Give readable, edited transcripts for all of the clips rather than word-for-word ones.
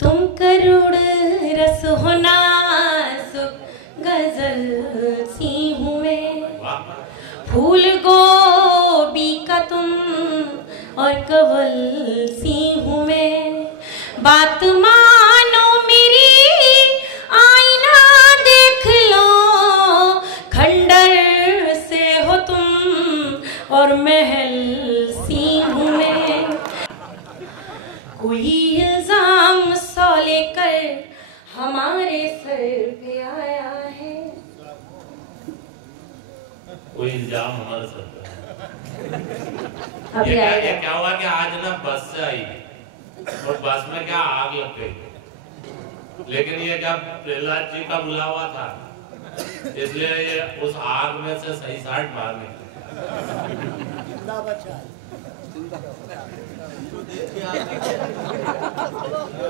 तुम करोड़ रस हो नाजुक गजल सी हूँ मैं, फूल गोभी का तुम और कवल सी हूँ मैं। बात मानो मेरी आईना देख लो, खंडर से हो तुम और महल सी हूँ मैं। कोई इल्जाम सौ लेकर हमारे सर पे आया है, कोई इल्जाम हमारे सर पे ये क्या हुआ कि आज ना बस से आई और बस में क्या आग लग गई, लेकिन ये जब प्रहलाद जी का बुलावा था इसलिए ये उस आग में से सही साठ बाहर निकले।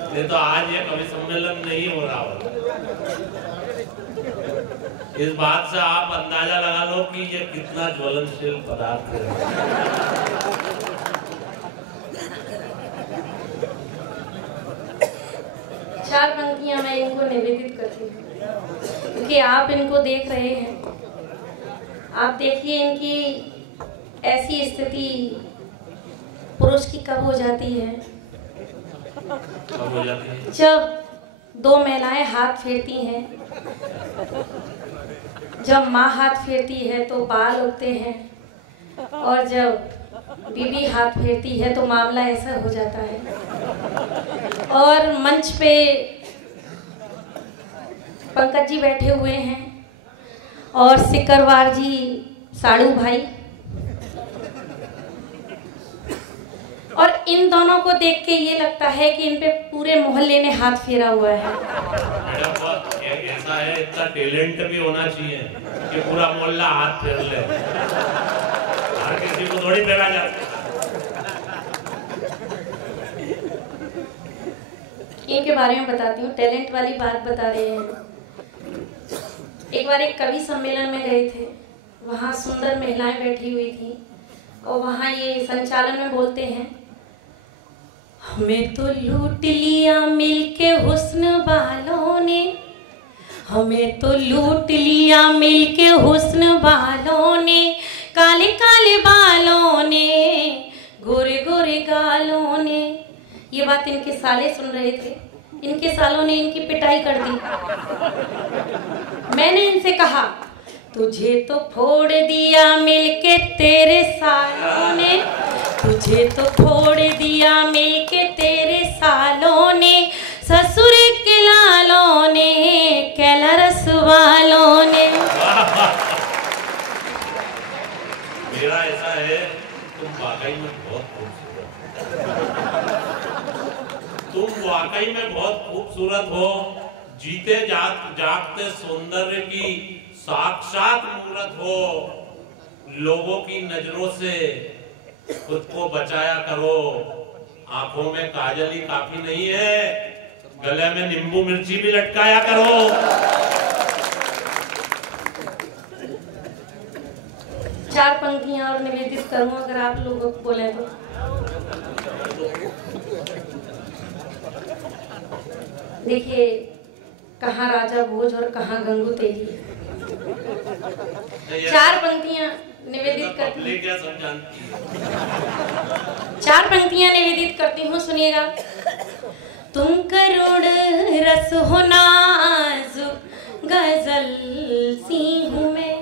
नहीं तो आज ये कवि सम्मेलन नहीं हो रहा होगा। इस बात से आप अंदाजा लगा लो कि ये कितना ज्वलनशील पदार्थ है। चार पंक्तियां मैं इनको निवेदित करती हूँ क्योंकि आप इनको देख रहे हैं। आप देखिए इनकी ऐसी स्थिति पुरुष की कब हो जाती है, जब दो महिलाएं हाथ फेरती हैं। जब माँ हाथ फेरती है तो बाल उगते हैं, और जब बीवी हाथ फेरती है तो मामला ऐसा हो जाता है। और मंच पे पंकज जी बैठे हुए हैं और सिकरवार जी साड़ू भाई, और इन दोनों को देख के ये लगता है कि इन पे पूरे मोहल्ले ने हाथ फेरा हुआ है। ऐसा है, इतना टैलेंट भी होना चाहिए कि पूरा मोहल्ला हाथ फेर ले। हर किसी को थोड़ी फेरा जाता। इनके बारे में बताती हूँ, टैलेंट वाली बात बता रहे हैं। एक बार एक कवि सम्मेलन में गए थे, वहाँ सुंदर महिलाएं बैठी हुई थी और वहाँ ये संचालन में बोलते हैं, हमें तो लूट लिया मिलके हुस्न वालों ने, हमें तो लूट लिया मिलके हुस्न वालों ने, काले काले बालों ने, गोरे गोरे गालों ने। ये बात इनके साले सुन रहे थे। इनके सालों ने इनकी पिटाई कर दी। मैंने इनसे कहा, तुझे तो फोड़ दिया मिलके तेरे सालों ने, तुझे तो फोड़ दिया मिलके तेरे सालों ने, ससुर के लालों ने, कैला रस वालों ने। मेरा ऐसा है, तुम वाकई में बहुत खूबसूरत, तुम वाकई में बहुत खूबसूरत हो। जीते जागते सौंदर्य की साक्षात मूर्त हो। लोगों की नजरों से खुद को बचाया करो। आंखों में काजल ही काफी नहीं है, गले में नींबू मिर्ची भी लटकाया करो। चार पंक्तियां और निवेदित करूं अगर आप लोग बोले तो। देखिए, कहाँ राजा भोज और कहाँ गंगू तेली। चार पंक्तियां निवेदित करती हूँ, चार पंक्तियां निवेदित करती हूँ, सुनिएगा। तुम करोड़ रस हो नाजुक गजल सी हूँ मैं,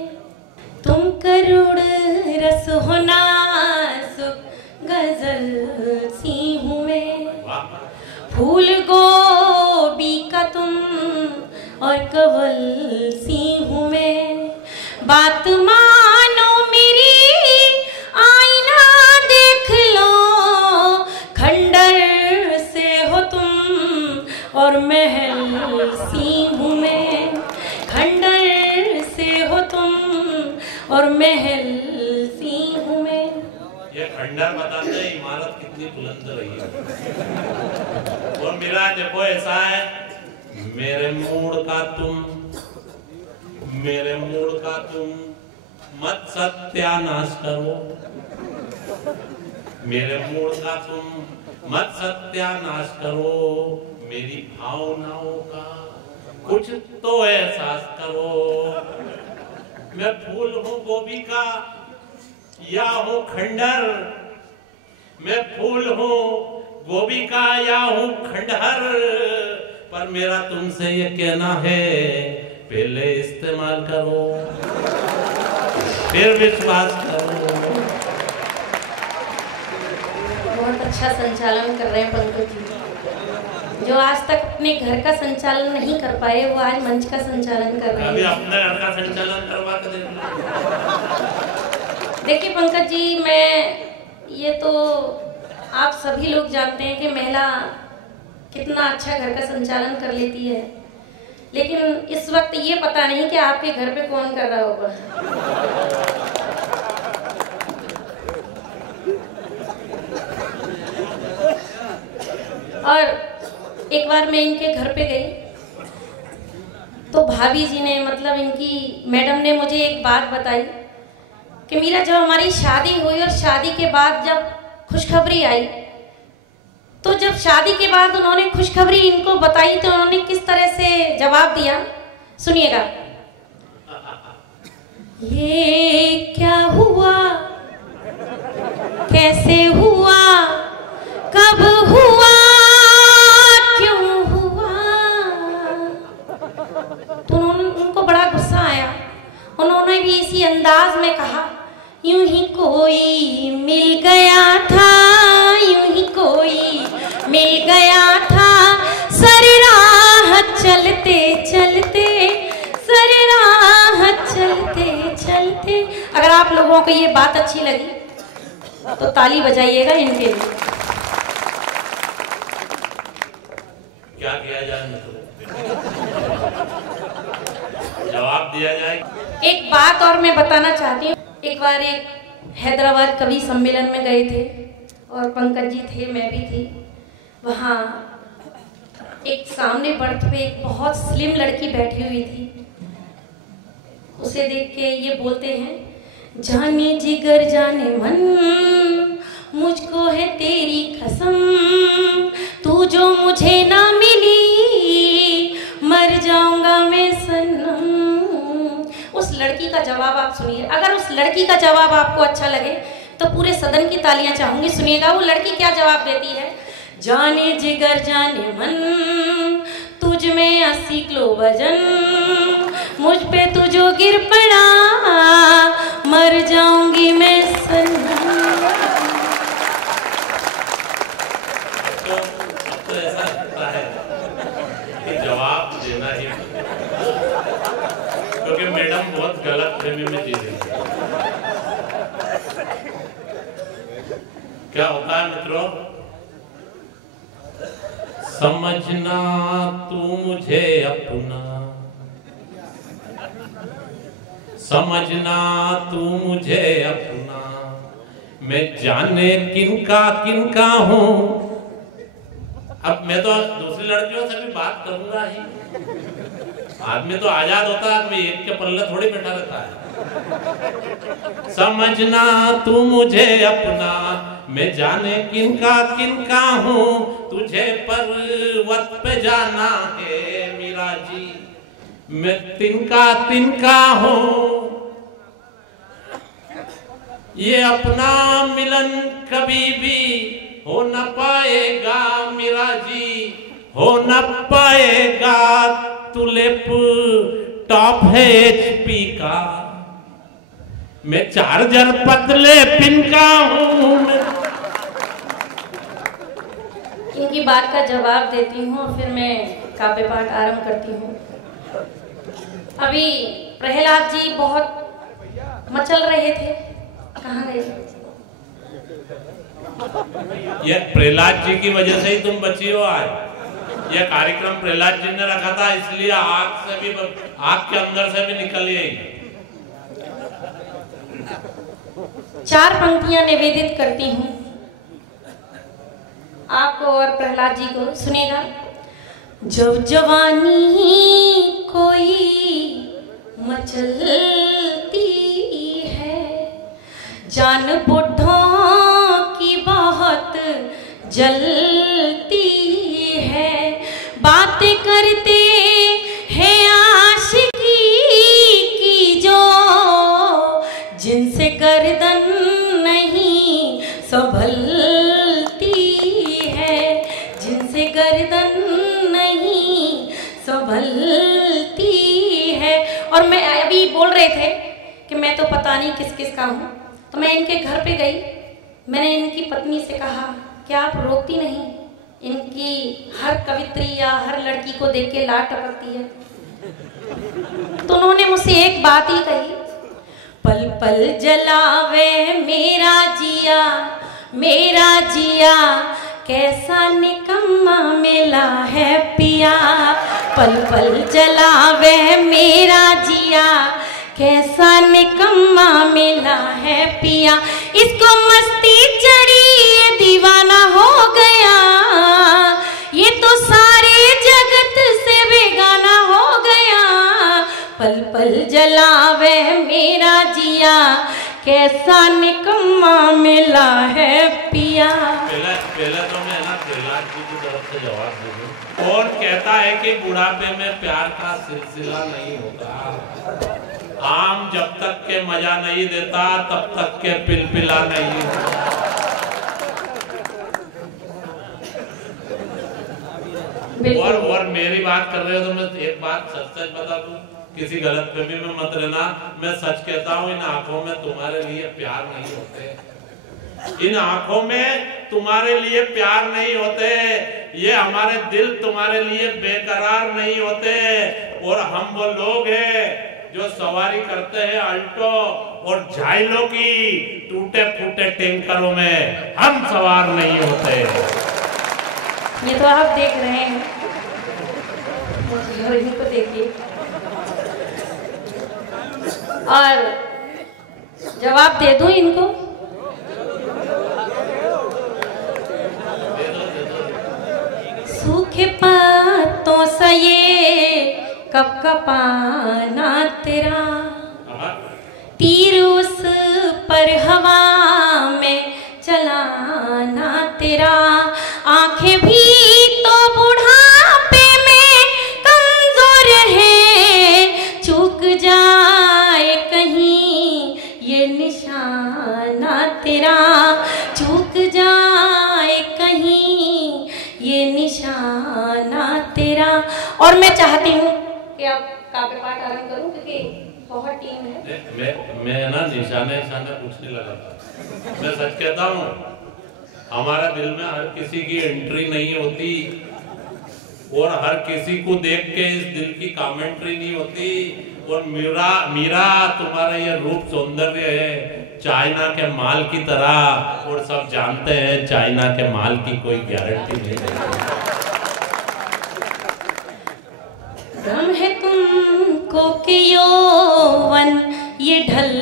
तुम करोड़ रस हो नाजुक गजल सी हूँ मैं। फूल गोभी का तुम और कवल सी हूँ मैं। बात मानो मेरी आईना देख लो, खंडर से हो तुम और महल सी हूँ मैं। खंडर से हो तुम और महल सी हूँ मैं। ये खंडर बताते हैं इमारत कितनी बुलंद रही है। और मेरा देखो ऐसा है, मेरे मूड का तुम मत सत्यानाश करो, मेरे मूड का तुम मत सत्यानाश करो। मेरी कुछ तो एहसास करो। मैं फूल हूँ गोभी का या हूँ खंडहर, मैं फूल हूँ गोभी का या हूँ खंडहर, पर मेरा तुमसे ये कहना है पहले इस्तेमाल करो फिर विश्वास करो। बहुत अच्छा संचालन कर रहे हैं पंकज जी। जो आज तक अपने घर का संचालन नहीं कर पाए वो आज मंच का संचालन कर रहे हैं। अभी अपने घर का संचालन करवा के देखिए पंकज जी, मैं ये तो आप सभी लोग जानते हैं कि महिला कितना अच्छा घर का संचालन कर लेती है, लेकिन इस वक्त ये पता नहीं कि आपके घर पे कौन कर रहा होगा। और एक बार मैं इनके घर पे गई तो भाभी जी ने, मतलब इनकी मैडम ने मुझे एक बात बताई कि मीरा, जब हमारी शादी हुई और शादी के बाद जब खुशखबरी आई, तो जब शादी के बाद उन्होंने खुशखबरी इनको बताई तो उन्होंने किस तरह से जवाब दिया, सुनिएगा। ये क्या हुआ, कैसे हुआ, कब हुआ, क्यों हुआ। तो उनको बड़ा गुस्सा आया। उन्होंने भी इसी अंदाज में कहा, यूं ही कोई मिल गया था, यूं ही कोई मिल गया था, सर राह चलते चलते, सर राह चलते चलते। अगर आप लोगों को ये बात अच्छी लगी तो ताली बजाइएगा इनके लिए। क्या किया जाए, जवाब दिया जाए। एक बात और मैं बताना चाहती हूँ। एक बार एक हैदराबाद कवि सम्मेलन में गए थे और पंकज जी थे, मैं भी थी। वहाँ एक सामने बर्थ पे एक बहुत स्लिम लड़की बैठी हुई थी। उसे देख के ये बोलते हैं, जाने जिगर जाने मन, मुझको है तेरी कसम, तू जो मुझे ना मिली मर जाऊंगा मैं सनम। उस लड़की का जवाब आप सुनिए। अगर उस लड़की का जवाब आपको अच्छा लगे तो पूरे सदन की तालियां चाहूंगी। सुनिएगा वो लड़की क्या जवाब देती है। जाने जिगर जाने मन, तुझ में 80 किलो वजन, मुझ पे तू जो गिर पड़ा मर जाऊंगी मैं सनम। तो ऐसा लगता है कि जवाब देना ही, क्योंकि मैडम बहुत गलत फहमी में जी रही है। क्या होता है मित्रों, समझना तू मुझे अपना, समझना तू मुझे अपना, मैं जाने किनका किनका हूँ। अब मैं तो दूसरी लड़कियों से भी बात करूंगा ही। आदमी तो आजाद होता है, आदमी एक के पल्ले थोड़ी बैठा रहता है। समझना तू मुझे अपना, मैं जाने किनका किनका हूँ, तुझे पर्वत पे जाना है मीरा जी, मैं तिनका तिनका हूँ। ये अपना मिलन कभी भी हो न पाएगा मीरा जी, हो न पाएगा। तुलिप टॉप है HP का, मैं चार्जर पतले पिन का हूँ। इनकी बात का जवाब देती हूँ और फिर मैं काव्य पाठ आरंभ करती हूँ। अभी प्रहलाद जी बहुत मचल रहे थे, कहाँ गए? ये प्रहलाद जी की वजह से ही तुम बची हो आज। यह कार्यक्रम प्रहलाद जी ने रखा था, इसलिए आग से भी, आग के अंदर से भी निकल गई। 4 पंक्तियां निवेदित करती हूँ आपको और प्रहलाद जी को। सुनेगा। जब जवानी कोई मचलती है, जान बुढ़ों की बहुत जलती है, बातें करते हैं संभलती है। और मैं अभी बोल रहे थे कि मैं तो पता नहीं किस किस का हूँ, तो मैं इनके घर पे गई। मैंने इनकी पत्नी से कहा कि आप रोकती नहीं, इनकी हर कवित्री या हर लड़की को देख के लार टपकती है। तो उन्होंने मुझसे एक बात ही कही, पल पल जलावे मेरा जिया, मेरा जिया कैसा निकम्मा मिला है पिया। पल पल जलावे मेरा जिया, कैसा निकम्मा मिला है पिया। इसको मस्ती चढ़ी ये दीवाना हो गया, ये तो सारे जगत से बेगाना हो गया। पल पल जलावे मेरा जिया, कैसा निकम्मा मिला है पिया। पहले तो मैं ना प्रहलाद जी की तरफ से जवाब दे दूं। और कहता है कि बुढ़ापे में प्यार का सिलसिला नहीं होता, आम जब तक के मजा नहीं देता तब तक के पिलपिला नहीं होता। और मेरी बात कर रहे हो तो मैं एक बात सच सच बता दूं, किसी गलतफहमी में मत रहना। मैं सच कहता हूँ, इन आंखों में तुम्हारे लिए प्यार नहीं होते, इन आंखों में तुम्हारे लिए प्यार नहीं होते, ये हमारे दिल तुम्हारे लिए बेकरार नहीं होते। और हम वो लोग हैं जो सवारी करते हैं अल्टो और झाइलों की टूटे फूटे टैंकरों में, हम सवार नहीं होते। ये तो आप देख रहे हैं, इनको देखिए। और जवाब दे दूं इनको, सूखे पत्तों सा ये कब का पाना तेरा, तीर उस पर हवा में चलाना तेरा। आंखें भी तो बुढ़ापे में कमजोर है, चूक जाए कहीं ये निशाना तेरा, चूक जाए कहीं ये निशाना तेरा। और मैं चाहती हूँ कि अब काव्य पाठ आरंभ करूं, क्योंकि बहुत टीम है। मैं ना निशाने कुछ नहीं लगाता, मैं सच कहता हूँ, हमारा दिल में हर किसी की एंट्री नहीं होती और हर किसी को देख के इस दिल की कमेंट्री नहीं होती। और मीरा तुम्हारा ये रूप सौंदर्य है चाइना के माल की तरह, और सब जानते हैं चाइना के माल की कोई गारंटी नहीं है। भ्रम है तुमको कि यौवन ये ढल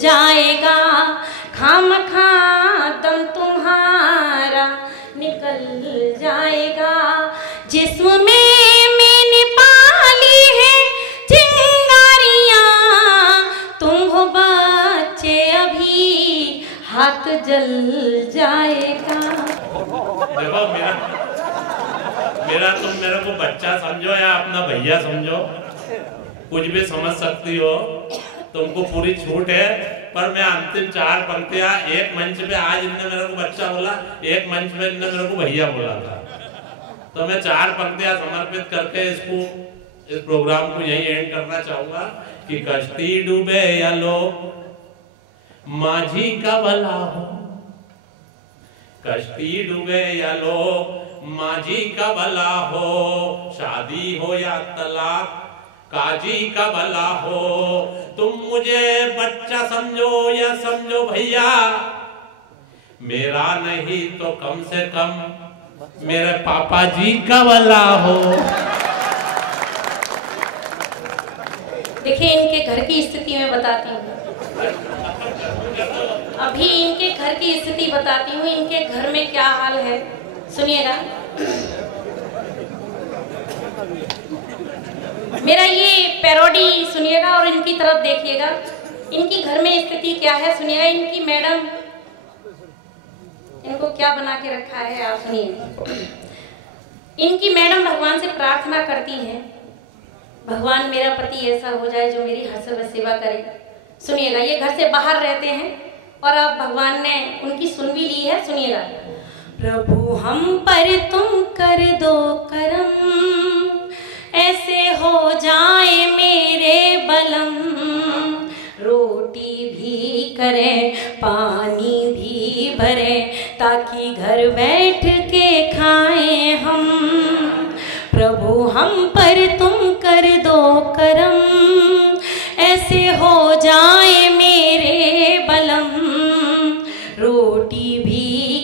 जाएगा, खामखा दम तुम्हारा निकल जाएगा। जिस्म में मैंने पाली है चिंगारियां, तुम हो बच्चे अभी हाथ जल जाएगा। देखो मेरा तुम मेरे को बच्चा समझो या अपना भैया समझो, कुछ भी समझ सकती हो, तुमको पूरी छूट है। पर मैं अंतिम 4 पंक्तियां, एक मंच पे आज इनने मेरे को बच्चा बोला, एक मंच में इनने मेरे को भैया बोला था, तो मैं 4 पंक्तियां समर्पित करके इस प्रोग्राम को यही एंड करना चाहूंगा कि कश्ती डूबे या लो माझी का भला हो, कश्ती डूबे या लो माझी का भला हो, शादी हो या तलाक काजी का भला हो। तुम मुझे बच्चा समझो या समझो भैया, मेरा नहीं तो कम से कम मेरे पापा जी का भला हो। देखिए इनके घर की स्थिति मैं बताती हूँ, अभी इनके घर की स्थिति बताती हूँ, इनके घर में क्या हाल है सुनिएगा। मेरा ये पैरोडी सुनिएगा और इनकी तरफ देखिएगा, इनकी घर में स्थिति क्या है सुनिएगा। इनकी मैडम इनको क्या बना के रखा है आप सुनिए। इनकी मैडम भगवान से प्रार्थना करती हैं, भगवान मेरा पति ऐसा हो जाए जो मेरी हर समय सेवा करे। सुनिएगा, ये घर से बाहर रहते हैं और अब भगवान ने उनकी सुन भी ली है। सुनिएगा, प्रभु हम पर तुम कर दो करम, ऐसे प्रभु हम पर तुम कर दो करम, ऐसे हो जाए मेरे बलम। रोटी भी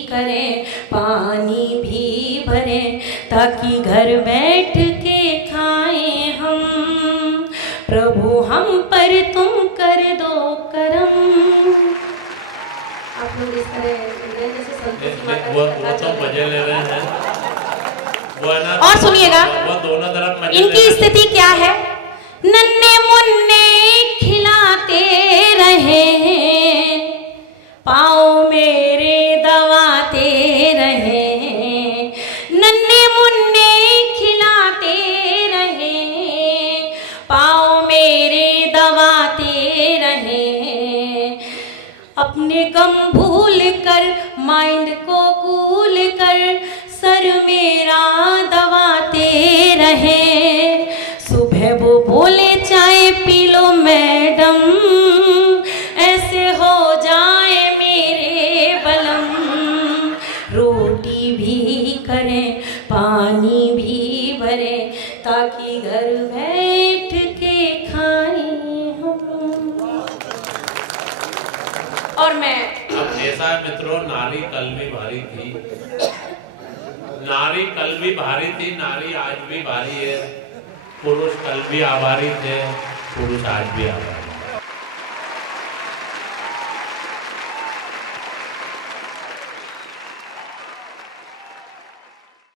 करें पानी भी भरें, ताकि घर बैठ के खाएं हम। प्रभु हम पर तुम कर दो करम। आप लोग इस तरह जैसे संतोषी माता वो तो मजे ले रहे हैं। वो ना, और सुनिएगा वो दोनों तरफ मजे इनकी स्थिति क्या है। नन्हे मुन्ने खिलाते रहे, पाँव मेरे दबाते रहे। नन्हे मुन्ने खिलाते रहे, पाँव मेरे दबाते रहे। अपने गम भूल कर माइंड को कूल कर, सर मेरा दबाते रहे। सुबह वो बोले चाय पी लो मैडम, ऐसे हो जाए मेरे बलम। रोटी भी करें पानी भी भरें, ताकि घर बैठ के खाएं हम। और मैं अब ऐसा मित्रों, नारी कल भी भारी थी, नारी कल भी भारी थी, नारी आज भी भारी है। पुरुष कल भी आभारी थे, पुरुष आज भी आभारी।